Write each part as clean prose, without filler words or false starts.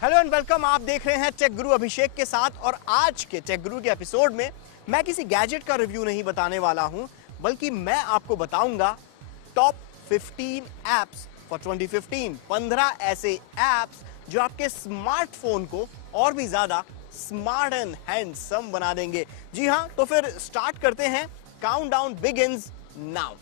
Hello and welcome. आप देख रहे हैं टेक गुरु अभिषेक के साथ, और आज के टेक गुरु के एपिसोड में मैं किसी गैजेट का रिव्यू नहीं बताने वाला हूं, बल्कि मैं आपको बताऊंगा टॉप 15 एप्स फॉर 2015। 15 ऐसे एप्स जो आपके स्मार्टफोन को और भी ज्यादा स्मार्ट एंड हैंडसम बना देंगे। जी हां, तो फिर स्टार्ट करते हैं। Countdown begins now.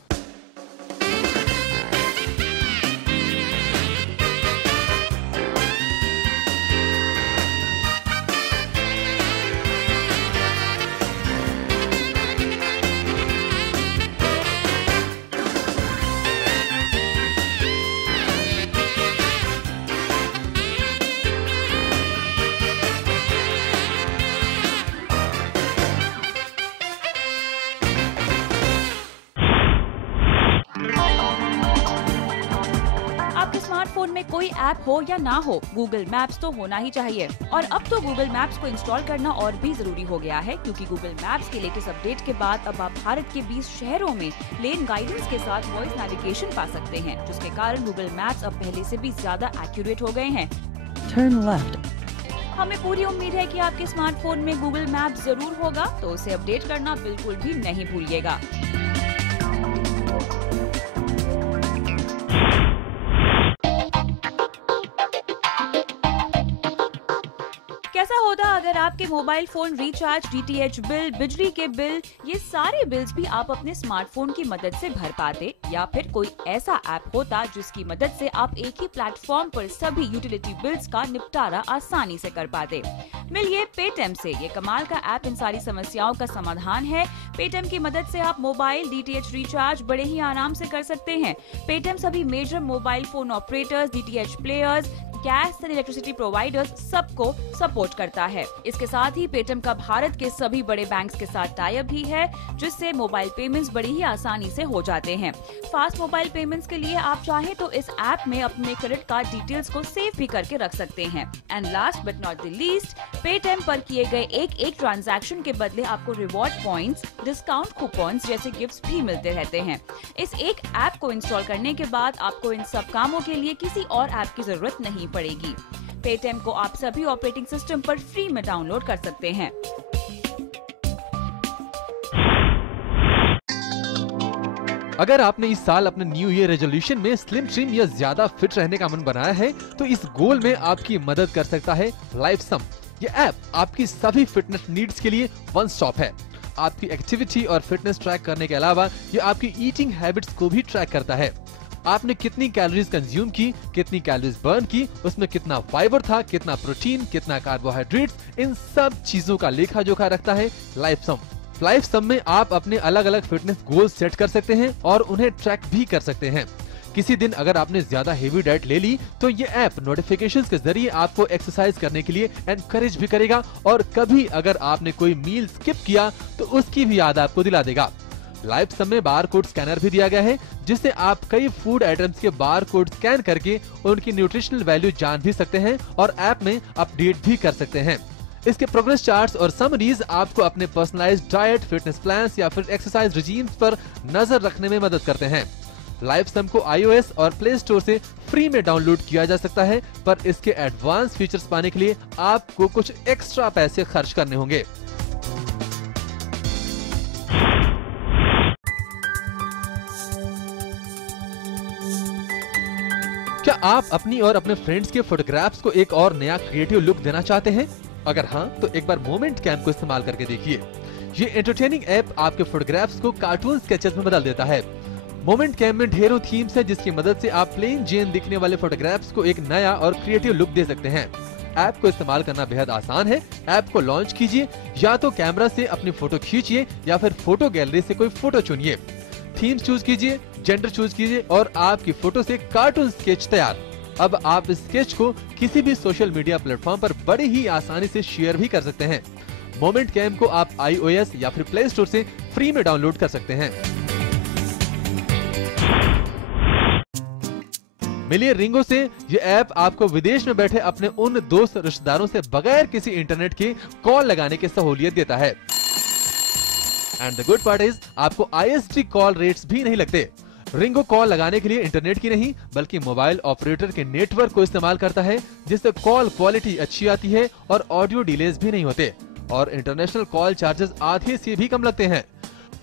स्मार्टफोन में कोई ऐप हो या ना हो, गूगल मैप्स तो होना ही चाहिए। और अब तो गूगल मैप्स को इंस्टॉल करना और भी जरूरी हो गया है, क्योंकि गूगल मैप्स के लेटेस्ट अपडेट के बाद अब आप भारत के 20 शहरों में लेन गाइडेंस के साथ वॉइस नेविगेशन पा सकते हैं, जिसके कारण गूगल मैप्स अब पहले से भी ज्यादा एक्यूरेट हो गए हैं। Turn left. हमें पूरी उम्मीद है कि आपके स्मार्टफोन में गूगल मैप्स जरूर होगा, तो उसे अपडेट करना बिल्कुल भी नहीं भूलिएगा। कैसा होता अगर आपके mobile phone recharge, DTH bill, बिजली के बिल, ये सारे बिल्स भी आप अपने स्मार्टफोन की मदद से भर पाते, या फिर कोई ऐसा ऐप होता जिसकी मदद से आप एक ही प्लेटफॉर्म पर सभी यूटिलिटी बिल्स का निपटारा आसानी से कर पाते। मिलिए पेटीएम से। ये कमाल का ऐप इन सारी समस्याओं का समाधान है। पेटीएम की मदद से आप मोबाइल डीटीएच रिचार्ज बड़े ही आराम से कर सकते हैं। पेटीएम सभी major mobile phone operators, DTH players, gas and electricity providers सबको सपोर्ट करता है। इसके साथ ही पेटीएम का भारत के सभी बड़े बैंक्स के साथ टाई अप भी है, जिससे मोबाइल पेमेंट्स बड़ी ही आसानी से हो जाते हैं। फास्ट मोबाइल पेमेंट्स के लिए आप चाहें तो इस ऐप में अपने क्रेडिट कार्ड डिटेल्स को सेव भी करके रख सकते हैं। And last but not the least, Paytm पर किए गए एक ट्रांजैक्शन के बदले आपको रिवॉर्ड पॉइंट्स, डिस्काउंट कूपन्स जैसे गिफ्ट्स भी मिलते रहते हैं। इस एक ऐप को इंस्टॉल करने के बाद आपको इन सब कामों के लिए किसी और ऐप की जरूरत नहीं पड़ेगी। पेटीएम को आप सभी ऑपरेटिंग सिस्टम पर फ्री में डाउनलोड कर सकते हैं। अगर आपने इस साल अपने न्यू ईयर रेजोल्यूशन में स्लिम ट्रिम या ज्यादा फिट रहने का मन बनाया है, तो इस गोल में आपकी मदद कर सकता है लाइफसम। ये ऐप आपकी सभी फिटनेस नीड्स के लिए वन स्टॉप है। आपकी एक्टिविटी और फिटनेस ट्रैक करने के अलावा ये आपकी ईटिंग हैबिट्स को भी ट्रैक करता है। आपने कितनी कैलोरीज कंज्यूम की, कितनी कैलोरीज बर्न की, उसमें कितना फाइबर था, कितना प्रोटीन, कितना कार्बोहाइड्रेट्स, इन सब चीजों का लेखा जोखा रखता है लाइफसम। लाइफसम में आप अपने अलग अलग फिटनेस गोल्स सेट कर सकते हैं और उन्हें ट्रैक भी कर सकते हैं। किसी दिन अगर आपने ज्यादा हेवी डाइट ले ली, तो ये ऐप नोटिफिकेशंस के जरिए आपको एक्सरसाइज करने के लिए एनकरेज भी करेगा, और कभी अगर आपने कोई मील स्किप किया तो उसकी भी याद आपको दिला देगा। लाइफसम में बार कोड स्कैनर भी दिया गया है, जिससे आप कई फूड आइटम्स के बार कोड स्कैन करके उनकी न्यूट्रिशनल वैल्यू जान भी सकते हैं और ऐप में अपडेट भी कर सकते हैं। इसके प्रोग्रेस चार्ट्स और समरीज आपको अपने पर्सनलाइज्ड डाइट, फिटनेस प्लान्स या फिर एक्सरसाइज रिजीम्स पर नजर रखने में मदद करते हैं। लाइफसम को iOS और प्ले स्टोर से फ्री में डाउनलोड किया जा सकता है, पर इसके एडवांस फीचर्स पाने के लिए आपको कुछ एक्स्ट्रा पैसे खर्च करने होंगे। क्या आप अपनी और अपने फ्रेंड्स के फोटोग्राफ्स को एक और नया क्रिएटिव लुक देना चाहते हैं? अगर हाँ, तो एक बार मोमेंट कैम को इस्तेमाल करके देखिए। ये एंटरटेनिंग ऐप आपके फोटोग्राफ्स को कार्टून स्केचेस में बदल देता है। मोमेंट कैम में ढेरों थीम्स हैं, जिसकी मदद से आप प्लेन जेन दिखने वाले फोटोग्राफ्स को एक नया और क्रिएटिव लुक दे सकते हैं। ऐप को इस्तेमाल करना बेहद आसान है। ऐप को लॉन्च कीजिए, या तो कैमरा से अपनी फोटो खींचिए या फिर फोटो गैलरी से कोई फोटो चुनिए। थीम चूज कीजिए, जेंडर चूज कीजिए और आपकी फोटो से कार्टून स्केच तैयार। अब आप इस स्केच को किसी भी सोशल मीडिया प्लेटफॉर्म पर बड़े ही आसानी से शेयर भी कर सकते हैं। मोमेंट कैम को आप iOS या फिर प्ले स्टोर से फ्री में डाउनलोड कर सकते हैं। मिलिए रिंगो से। ये ऐप आपको विदेश में बैठे अपने उन दोस्त रिश्तेदारों से बगैर किसी इंटरनेट के कॉल लगाने की सहूलियत देता है। And the good part is आपको ISD कॉल रेट्स भी नहीं लगते। रिंगो कॉल लगाने के लिए इंटरनेट की नहीं बल्कि मोबाइल ऑपरेटर के नेटवर्क को इस्तेमाल करता है, जिससे कॉल क्वालिटी अच्छी आती है और ऑडियो डिलेज भी नहीं होते और इंटरनेशनल कॉल चार्जेस आधे से भी कम लगते हैं।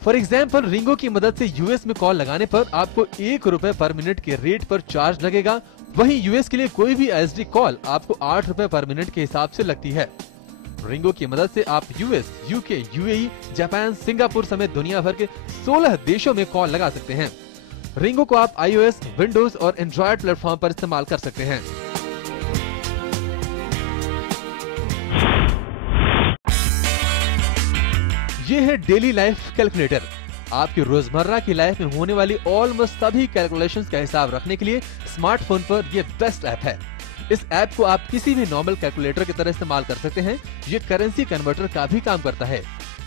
फॉर एग्जाम्पल, रिंगो की मदद से यूएस में कॉल लगाने पर आपको ₹1 पर मिनट के रेट पर चार्ज लगेगा। वहीं यूएस के लिए कोई भी एसडी कॉल आपको ₹8 पर मिनट के हिसाब से लगती है। रिंगो की मदद से आप US, UK, UAE, Japan, Singapore समेत दुनिया भर के 16 देशों में कॉल लगा सकते हैं। रिंगो को आप iOS, विंडोज और एंड्रॉयड प्लेटफॉर्म पर इस्तेमाल कर सकते हैं। ये है डेली लाइफ कैलकुलेटर। आपकी रोजमर्रा की लाइफ में होने वाली ऑलमोस्ट सभी कैलकुलेशंस का हिसाब रखने के लिए स्मार्टफोन पर ये बेस्ट ऐप है। इस ऐप को आप किसी भी नॉर्मल कैलकुलेटर की तरह इस्तेमाल कर सकते हैं। ये करेंसी कन्वर्टर का भी काम करता है।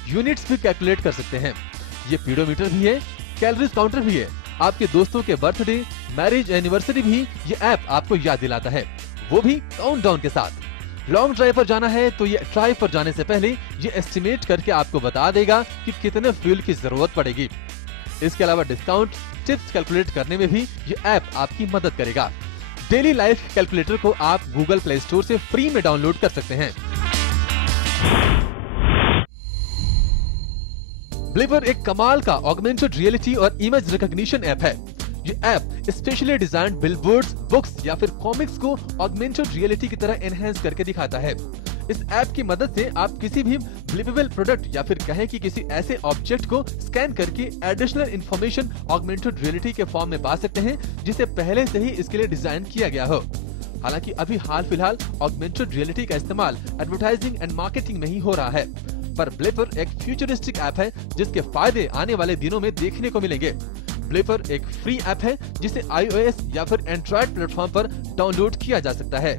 यूनिट्स भी कैलकुलेट कर सकते हैं। ये पीडोमीटर भी है, कैलोरीज काउंटर भी है। आपके दोस्तों के बर्थडे, मैरिज एनिवर्सरी भी ये ऐप आपको याद दिलाता है, वो भी काउंटडाउन के साथ। लॉन्ग ड्राइव पर जाना है तो ये ड्राइव पर जाने से पहले ये एस्टिमेट करके आपको बता देगा कि कितने फ्यूल की जरूरत पड़ेगी। इसके अलावा डिस्काउंट, टिप्स कैलकुलेट करने में भी ये ऐप आपकी मदद करेगा। डेली लाइफ कैलकुलेटर को आप गूगल प्ले स्टोर से फ्री में डाउनलोड कर सकते हैं। ब्लिवर एक कमाल का ऑगमेंटेड रियलिटी और इमेज रिकॉग्निशन ऐप है। ये app specially design billboards, books या फिर कॉमिक्स को ऑगमेंटेड रियलिटी की तरह एनहेंस करके दिखाता है। इस ऐप की मदद से आप किसी भी ब्लिवेबल प्रोडक्ट या फिर कहें कि किसी ऐसे ऑब्जेक्ट को स्कैन करके एडिशनल इंफॉर्मेशन ऑगमेंटेड रियलिटी के फॉर्म में पा सकते हैं, जिसे पहले से ही इसके लिए डिजाइन किया गया हो। हालांकि अभी हाल फिलहाल ऑगमेंटेड रियलिटी का इस्तेमाल एडवर्टाइजिंग एंड मार्केटिंग में ही हो रहा है, पर ब्लिवर एक फ्यूचरिस्टिक ऐप है जिसके फायदे आने वाले दिनों में देखने को मिलेंगे। ब्लिवर एक फ्री ऐप है जिसे iOS या फिर एंड्रॉयड प्लेटफॉर्म पर डाउनलोड किया जा सकता है।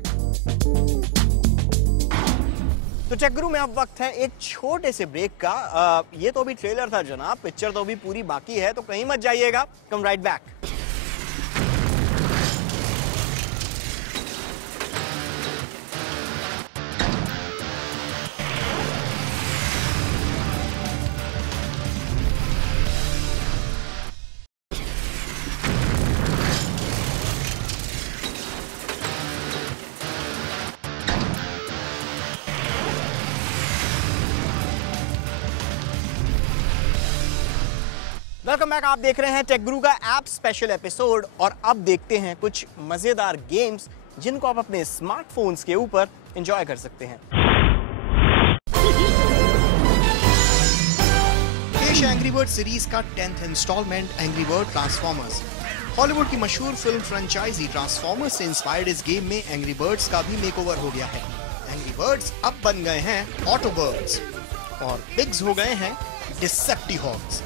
तो चेक गुरु में अब वक्त है एक छोटे से ब्रेक का। ये तो अभी ट्रेलर था जनाब, पिक्चर तो अभी पूरी बाकी है, तो कहीं मत जाइएगा। कम राइट बैक। Welcome back. आप देख रहे हैं टेक गुरु का ऐप स्पेशल एपिसोड और अब देखते हैं कुछ मजेदार गेम्स जिनको आप अपने स्मार्टफोन्स के ऊपर एंजॉय कर सकते हैं। पेश एंग्री बर्ड सीरीज का 10th installment Angry Bird Transformers. Hollywood की मशहूर फिल्म फ्रेंचाइजी ट्रांसफॉर्मर्स से इंस्पायर्ड इस गेम में एंग्री बर्ड्स का भी मेकओवर हो गया है। एंग्री बर्ड्स अब बन गए हैं ऑटोबर्ड्स और पिग्स हो गए हैं डिसेप्टिकॉन्स।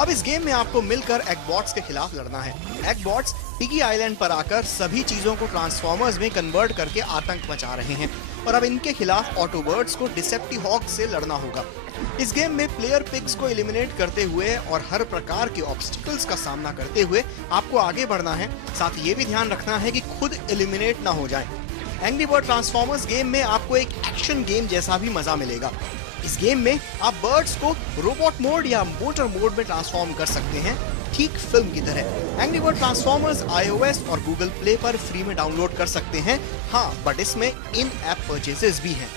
अब इस गेम में आपको मिलकर एगबॉट्स के खिलाफ लड़ना है। एगबॉट्स पिगी आइलैंड पर आकर सभी चीजों को ट्रांसफॉर्मर्स में कन्वर्ट करके आतंक मचा रहे हैं और अब इनके खिलाफ ऑटोबर्ड्स को डिसेप्टिकॉन्स से लड़ना होगा। इस गेम में प्लेयर पिग्स को एलिमिनेट करते हुए और हर प्रकार के ऑब्स्टिकल्स का सामना करते हुए आपको आगे बढ़ना है। साथ ही ये भी ध्यान रखना है कि खुद एलिमिनेट ना हो जाए। एंग्री बर्ड ट्रांसफॉर्मर्स गेम में आपको एक एक्शन गेम जैसा भी मजा मिलेगा। इस गेम में आप बर्ड्स को रोबोट मोड या मोटर मोड में ट्रांसफॉर्म कर सकते हैं, ठीक फिल्म की तरह। एंग्री बर्ड ट्रांसफॉर्मर्स iOS और गूगल प्ले पर फ्री में डाउनलोड कर सकते हैं। हाँ, बट इसमें इन ऐप परचेसेस भी हैं।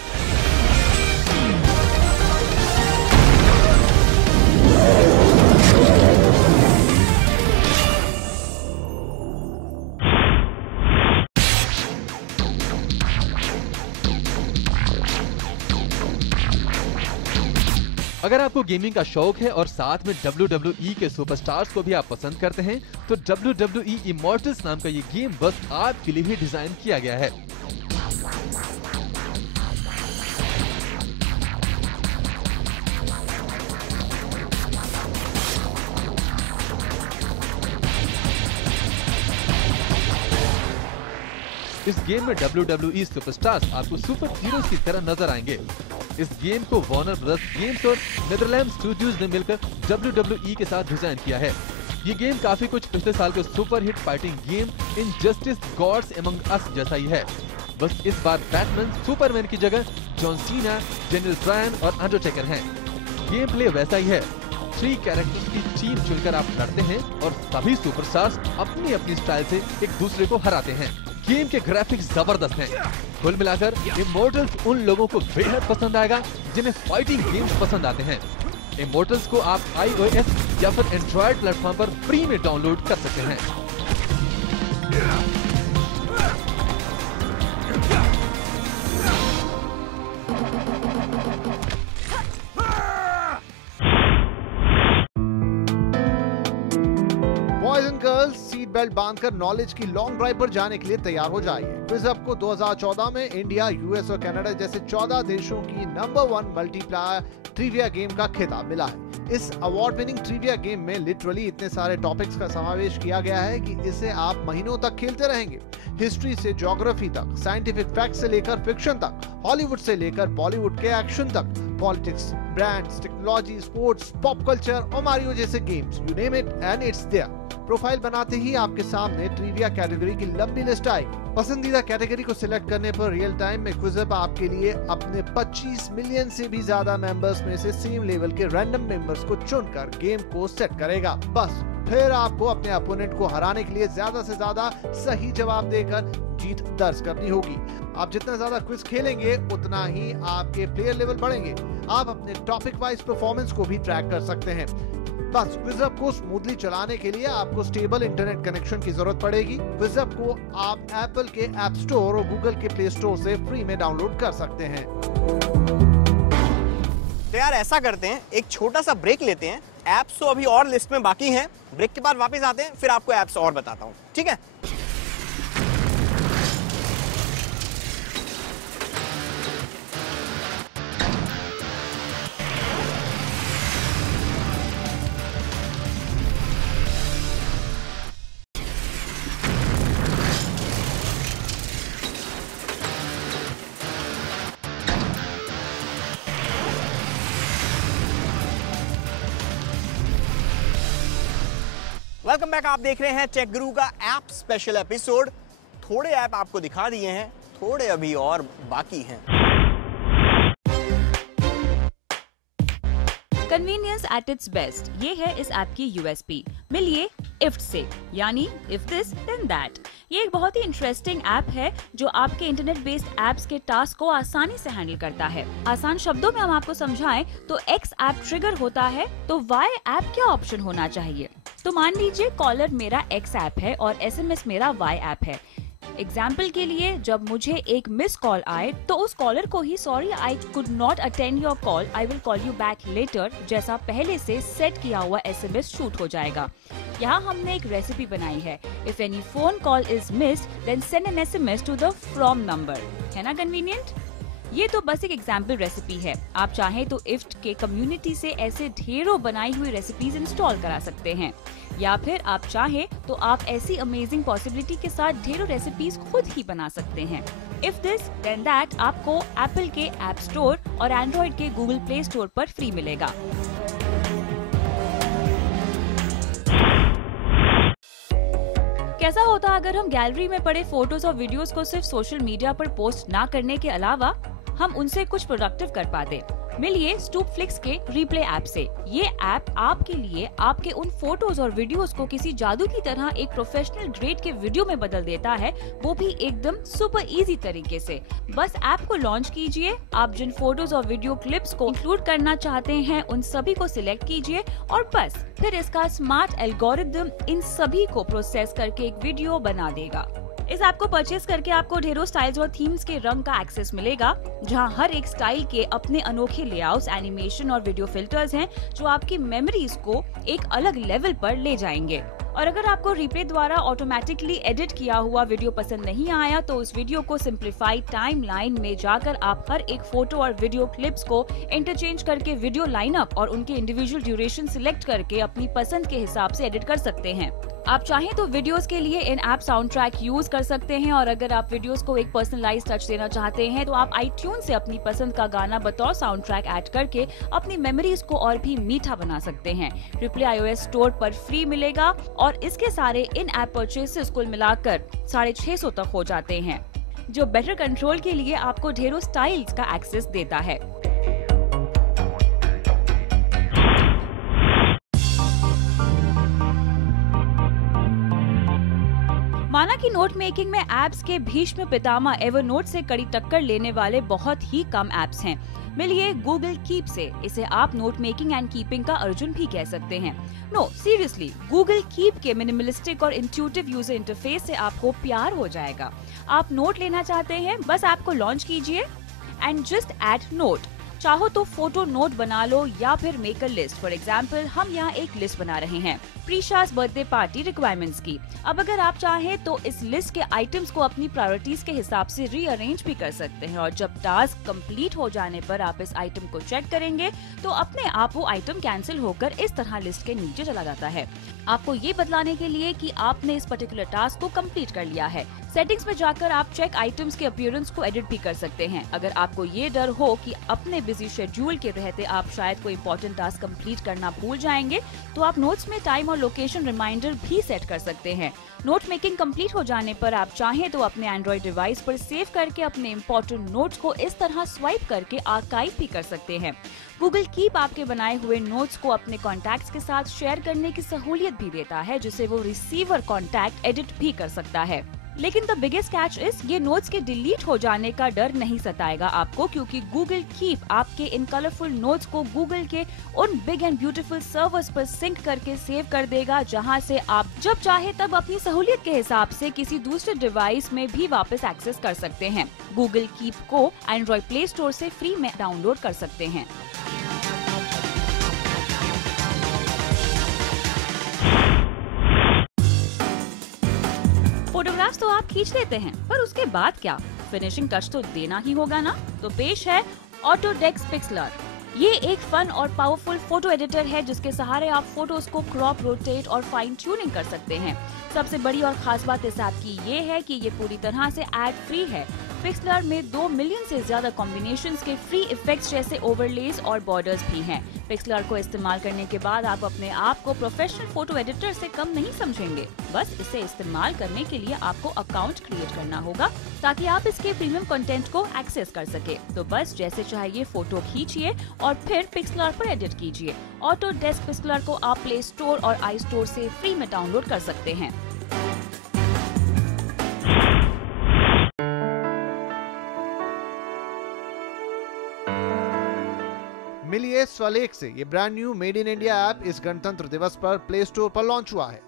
अगर आपको गेमिंग का शौक है और साथ में WWE के सुपरस्टार्स को भी आप पसंद करते हैं, तो WWE Immortals नाम का ये गेम बस आपके लिए ही डिजाइन किया गया है। इस गेम में WWE सुपरस्टार्स आपको सुपर हीरोज की तरह नजर आएंगे। इस गेम को वार्नर ब्रदर्स गेम्स और नेदरलैंड स्टूडियोज ने मिलकर WWE के साथ डिजाइन किया है। ये गेम काफी कुछ पिछले साल के super hit fighting game Injustice Gods Among Us जैसा ही है। बस इस बार बैटमैन सुपरमैन की जगह जॉन सीना, डेनियल ब्रायन और अंडरटेकर हैं। गेम प्ले वैसा ही है। 3 कैरेक्टर्स की टीम चुनकर आप लड़ते हैं और सभी सुपरस्टार्स अपनी अपनी स्टाइल से एक दूसरे को हराते हैं। गेम के ग्राफिक्स जबरदस्त हैं। कुल मिलाकर इमोर्टल्स उन लोगों को बेहद पसंद आएगा जिन्हें फाइटिंग गेम्स पसंद आते हैं। इमोर्टल्स को आप iOS या फिर एंड्रॉइड प्लेटफॉर्म पर फ्री में डाउनलोड कर सकते हैं। Boys and girls, seat belt बांधकर नॉलेज की लॉन्ग ड्राइव पर जाने के लिए तैयार हो जाइए। क्विज़अप को 2014 में इंडिया, यूएस और कनाडा जैसे 14 देशों की नंबर 1 मल्टीप्लेयर ट्रिविया गेम का खिताब मिला है। इस अवार्ड विनिंग ट्रिविया गेम में लिटरली इतने सारे टॉपिक्स का समावेश किया गया है कि इसे आप महीनों तक खेलते रहेंगे। हिस्ट्री से ज्योग्राफी तक, साइंटिफिक फैक्ट से लेकर फिक्शन तक, हॉलीवुड से लेकर बॉलीवुड के एक्शन तक, politics, brands, technology, sports, pop culture और मारियो जैसे games, you name it and it's there. Profile बनाते ही आपके सामने ट्रिविया कैटेगरी की लंबी लिस्ट आएगी। पसंदीदा कैटेगरी को सिलेक्ट करने पर रियल टाइम में क्विज़अप आपके लिए अपने 25 मिलियन से भी ज्यादा मेंबर्स में से सेम लेवल के रैंडम मेंबर्स को चुनकर गेम को सेट करेगा। बस फिर आपको अपने अपोनेंट को हराने के लिए ज्यादा से ज्यादा सही जवाब देकर जीत दर्ज करनी होगी। आप जितना ज्यादा क्विज खेलेंगे उतना ही आपके प्लेयर लेवल बढ़ेंगे। आप अपने टॉपिक वाइज परफॉर्मेंस को भी ट्रैक कर सकते हैं। बस क्विज़अप को स्मूथली चलाने के लिए आपको स्टेबल इंटरनेट कनेक्शन की जरूरत पड़ेगी। क्विज़अप को आप एप्पल के ऐप स्टोर और गूगल के प्ले स्टोर से फ्री में डाउनलोड कर सकते हैं। तो यार ऐसा करते हैं, एक छोटा सा ब्रेक लेते हैं। ऐप्स तो अभी और लिस्ट में बाकी हैं। ब्रेक के बाद वापस आते हैं, फिर आपको ऐप्स और बताता हूँ, ठीक है? Welcome back. आप देख रहे हैं टेक गुरु का ऐप स्पेशल एपिसोड। थोड़े ऐप आपको दिखा दिए हैं, थोड़े अभी और बाकी हैं। कन्वीनियंस एट इट्स बेस्ट, ये है इस ऐप की यूएसपी। मिलिए इफ्ट से, यानी इफ दिस देन दैट। ये एक बहुत ही इंटरेस्टिंग ऐप है जो आपके इंटरनेट बेस्ड एप्स के टास्क को आसानी से हैंडल करता है। आसान शब्दों में हम आपको समझाएं तो एक्स ऐप ट्रिगर होता है तो वाई ऐप क्या ऑप्शन होना चाहिए। तो मान लीजिए कॉलर मेरा एक्स ऐप है और एसएमएस मेरा वाई ऐप है। एग्जाम्पल के लिए, जब मुझे एक मिस कॉल आए तो उस कॉलर को ही sorry I could not attend your call, I will call you back later जैसा पहले से सेट किया हुआ एसएमएस शूट हो जाएगा। यहाँ हमने एक रेसिपी बनाई है, if any phone call is missed then send an SMS to the from number. है ना कन्वीनियंट? ये तो बस एक एग्जाम्पल रेसिपी है। आप चाहें तो इफ्ट के कम्युनिटी से ऐसे ढेरों बनाई हुई रेसिपीज इंस्टॉल करा सकते हैं, या फिर आप चाहें तो आप ऐसी अमेजिंग पॉसिबिलिटी के साथ ढेरों रेसिपीज खुद ही बना सकते हैं। इफ दिस देन दैट आपको एप्पल के ऐप स्टोर और एंड्रॉइड के गूगल प्ले स्टोर पर फ्री मिलेगा। कैसा होता अगर हम गैलरी में पड़े फोटोज और वीडियोस को सिर्फ सोशल मीडिया पर पोस्ट ना करने के अलावा हम उनसे कुछ प्रोडक्टिव कर पाते। मिलिए स्टूपफ्लिक्स के रिप्ले ऐप से। ये ऐप आपके लिए आपके उन फोटोज और वीडियोस को किसी जादू की तरह एक प्रोफेशनल ग्रेड के वीडियो में बदल देता है, वो भी एकदम सुपर इजी तरीके से। बस ऐप को लॉन्च कीजिए, आप जिन फोटोज और वीडियो क्लिप्स को इंक्लूड करना चाहते हैं उन सभी को सिलेक्ट कीजिए और बस फिर इसका स्मार्ट एल्गोरिदम इन सभी को प्रोसेस करके एक वीडियो बना देगा। इस ऐप को परचेज करके आपको ढेरों स्टाइल्स और थीम्स के रंग का एक्सेस मिलेगा, जहां हर एक स्टाइल के अपने अनोखे लेआउट्स, एनिमेशन और वीडियो फिल्टर्स हैं जो आपकी मेमोरीज को एक अलग लेवल पर ले जाएंगे। और अगर आपको रिप्ले द्वारा ऑटोमेटिकली एडिट किया हुआ वीडियो पसंद नहीं आया तो उस वीडियो को सिंप्लीफाइड टाइमलाइन में जाकर आप हर एक फोटो और वीडियो क्लिप्स को इंटरचेंज करके वीडियो लाइनअप और उनके इंडिविजुअल ड्यूरेशन सिलेक्ट करके अपनी पसंद के हिसाब से एडिट कर सकते हैं। आप चाहें तो वीडियोस के लिए इन ऐप साउंड ट्रैक यूज कर सकते हैं, और अगर आप वीडियोस को एक पर्सनलाइज टच देना चाहते हैं तो आप iTunes से अपनी पसंद का गाना बतौर साउंड ट्रैक ऐड करके अपनी मेमोरीज को और भी मीठा बना सकते हैं। रिप्ले iOS स्टोर पर फ्री मिलेगा और इसके सारे इन ऐप परचेसेस कुल मिलाकर 650 तक हो जाते हैं, जो बेटर कंट्रोल के लिए आपको ढेरों स्टाइल्स का एक्सेस देता है। हालांकि नोट मेकिंग में एप्स के भीष्म पितामह एवरनोट से कड़ी टक्कर लेने वाले बहुत ही कम एप्स हैं। मिलिए गूगल कीप से। इसे आप नोट मेकिंग एंड कीपिंग का अर्जुन भी कह सकते हैं। नो सीरियसली, गूगल कीप के मिनिमलिस्टिक और इंट्यूटिव यूजर इंटरफेस से आपको प्यार हो जाएगा। आप नोट लेना चाहते हैं, बस ऐप को लॉन्च कीजिए एंड जस्ट ऐड नोट। चाहो तो फोटो नोट बना लो या फिर make a list. For example, हम यहाँ एक लिस्ट बना रहे हैं प्रीशास बर्थडे पार्टी रिक्वायरमेंट्स की। अब अगर आप चाहें तो इस लिस्ट के आइटम्स को अपनी प्रायोरिटीज के हिसाब से रीअरेंज भी कर सकते हैं, और जब टास्क कंप्लीट हो जाने पर आप इस आइटम को चेक करेंगे तो अपने आप वो आइटम कैंसिल होकर इस तरह लिस्ट के नीचे चला जाता है, आपको ये बतलाने के लिए कि आपने इस पर्टिकुलर टास्क को कंप्लीट कर लिया है। सेटिंग्स में जाकर आप चेक आइटम्स के अपीयरेंस को एडिट भी कर सकते हैं। अगर आपको ये डर हो कि अपने बिजी शेड्यूल के रहते आप शायद कोई इंपॉर्टेंट टास्क कंप्लीट करना भूल जाएंगे, तो आप नोट्स में टाइम और लोकेशन रिमाइंडर भी सेट कर सकते हैं। नोट मेकिंग कंप्लीट हो जाने पर आप चाहें तो अपने एंड्रॉइड डिवाइस पर सेव करके अपने इंपॉर्टेंट नोट्स को इस तरह स्वाइप करके आर्काइव भी कर सकते हैं। गूगल कीप आपके बनाए हुए नोट्स को अपने कॉन्टैक्ट्स के साथ शेयर करने की सहूलियत भी देता है, जिसे वो रिसीवर कॉन्टैक्ट एडिट भी कर सकता है। लेकिन द बिगेस्ट कैच इज ये नोट्स के डिलीट हो जाने का डर नहीं सताएगा आपको, क्योंकि गूगल कीप आपके इन कलरफुल नोट्स को गूगल के उन बिग एंड ब्यूटीफुल सर्वर्स पर सिंक करके सेव कर देगा, जहां से आप जब चाहे तब अपनी सहूलियत के हिसाब से किसी दूसरे डिवाइस में भी वापस एक्सेस कर सकते हैं। गूगल कीप को एंड्रॉइड प्ले स्टोर से फ्री में डाउनलोड कर सकते हैं। फोटोग्राफ्स तो आप खींच लेते हैं, पर उसके बाद क्या? फिनिशिंग टच तो देना ही होगा ना। तो पेश है ऑटोडेस्क पिक्सलर। ये एक फन और पावरफुल फोटो एडिटर है जिसके सहारे आप फोटोज को क्रॉप, रोटेट और फाइन ट्यूनिंग कर सकते हैं। सबसे बड़ी और खास बात इस ऐप की ये है कि ये पूरी तरह से एड फ्री है। पिक्सलर में 2 मिलियन से ज्यादा कॉम्बिनेशंस के फ्री इफेक्ट्स जैसे ओवरलेस और बॉर्डर्स भी हैं। पिक्सलर को इस्तेमाल करने के बाद आप अपने आप को प्रोफेशनल फोटो एडिटर से कम नहीं समझेंगे। बस इसे इस्तेमाल करने के लिए आपको अकाउंट क्रिएट करना होगा ताकि आप इसके प्रीमियम कंटेंट को एक्सेस कर सके। तो बस जैसे चाहिए फोटो खींचिए और फिर पिक्सलर पर एडिट कीजिए। ऑटोडेस्क पिक्सलर को आप प्ले स्टोर और आई स्टोर से फ्री में डाउनलोड कर सकते हैं। मिलिए स्वलेख से। ये brand new made in India app इस गणतंत्र दिवस पर प्ले स्टोर पर लॉन्च हुआ है।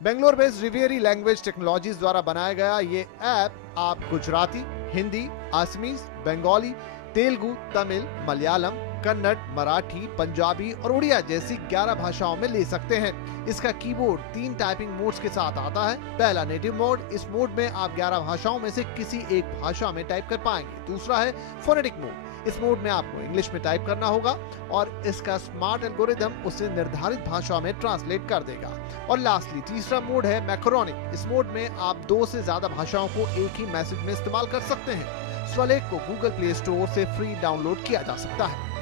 बेंगलोर बेस्ड रिवियरी लैंग्वेज टेक्नोलॉजीज द्वारा बनाया गया ये ऐप आप गुजराती, हिंदी, असमीज, बंगाली, तेलुगु, तमिल, मलयालम, कन्नड़, मराठी, पंजाबी और उड़िया जैसी 11 भाषाओं में ले सकते हैं। इसका कीबोर्ड 3 टाइपिंग मोड्स के साथ आता है। पहला नेटिव मोड, इस मोड में आप 11 भाषाओं में से किसी एक भाषा में टाइप कर पाएंगे। दूसरा है फोनेटिक मोड, इस मोड में आपको इंग्लिश में टाइप करना होगा और इसका स्मार्ट एल्गोरिदम उसे निर्धारित भाषा में ट्रांसलेट कर देगा। और लास्टली तीसरा मोड है मैक्रोनिक, इस मोड में आप 2 से ज्यादा भाषाओं को एक ही मैसेज में इस्तेमाल कर सकते हैं। स्वलेख को गूगल प्ले स्टोर से फ्री डाउनलोड किया जा सकता है।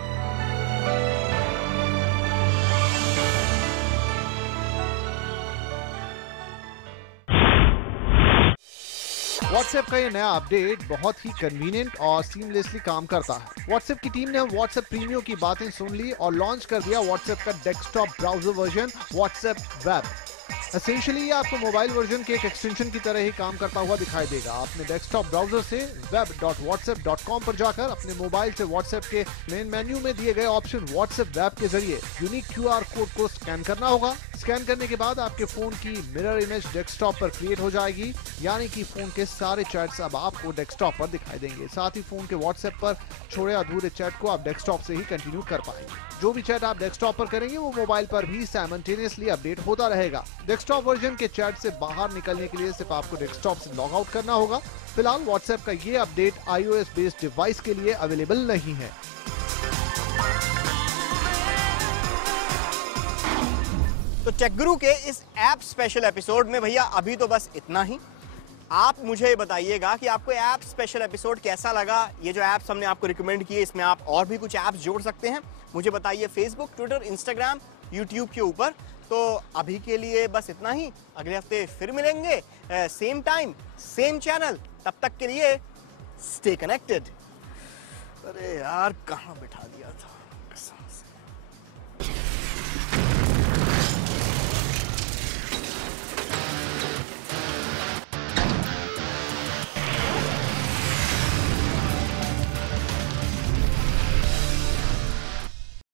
व्हाट्सएप का ये नया अपडेट बहुत ही कन्वीनियंट और सीमलेसली काम करता है। व्हाट्सएप की टीम ने व्हाट्सएप प्रीमियम की बातें सुन ली और लॉन्च कर दिया व्हाट्सएप का desktop browser version WhatsApp web. Essentially ये आपको मोबाइल वर्जन के एक एक्सटेंशन की तरह ही काम करता हुआ दिखाई देगा। अपने डेस्कटॉप ब्राउजर से web.whatsapp.com पर जाकर अपने मोबाइल से व्हाट्सएप के मेन मेन्यू में दिए गए ऑप्शन व्हाट्सएप वेब के जरिए यूनिक QR कोड को स्कैन करना होगा। स्कैन करने के बाद आपके फोन की मिरर इमेज डेस्कटॉप पर क्रिएट हो जाएगी, यानी कि फोन के सारे चैट्स अब आपको डेस्कटॉप पर दिखाई देंगे। साथ ही फोन के व्हाट्सएप पर छोड़े अधूरे चैट को आप डेस्कटॉप से ही कंटिन्यू कर पाएंगे। जो भी चैट आप डेस्कटॉप पर करेंगे वो मोबाइल पर भी साइमल्टेनियसली अपडेट होता रहेगा। डेस्कटॉप वर्जन के चैट से बाहर निकलने के लिए सिर्फ आपको डेस्कटॉप से लॉग आउट करना होगा। फिलहाल व्हाट्सएप का ये अपडेट iOS बेस्ड डिवाइस के लिए अवेलेबल नहीं है। तो टेक गुरु के इस ऐप स्पेशल एपिसोड में भैया अभी तो बस इतना ही। आप मुझे बताइएगा कि आपको ऐप स्पेशल एपिसोड कैसा लगा। ये जो ऐप्स हमने आपको रिकमेंड किए, इसमें आप और भी कुछ ऐप्स जोड़ सकते हैं। मुझे बताइए फेसबुक, ट्विटर, इंस्टाग्राम, यूट्यूब के ऊपर। तो अभी के लिए बस इतना ही। अगले हफ्ते फिर मिलेंगे, सेम टाइम सेम चैनल। तब तक के लिए स्टे कनेक्टेड। अरे यार, कहाँ बिठा दिया था।